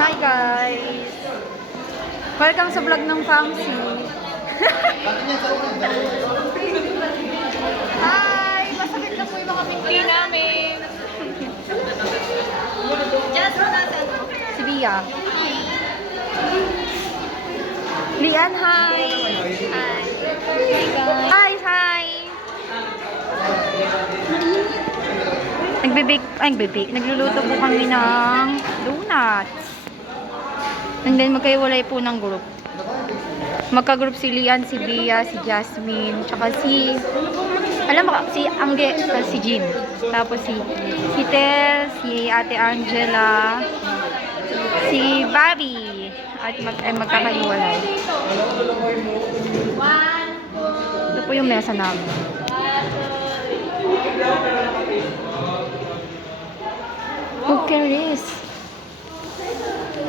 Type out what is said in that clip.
Hi guys! Welcome sa vlog ng Famsi. Hi! Masakit na po yung mga pinti namin. Si Bia. Lian, hi! Hi! Hi, hi! Nagluluto po kami ng donuts. And then magkaiwalay po ng group. Magka-group si Lian, si Bia, si Jasmine, tsaka si Angge, si Jean. Tapos si Tel, si Ate Angela, si Bobby. At magkakaiwalay. Ito po yung mesa namin. Who cares?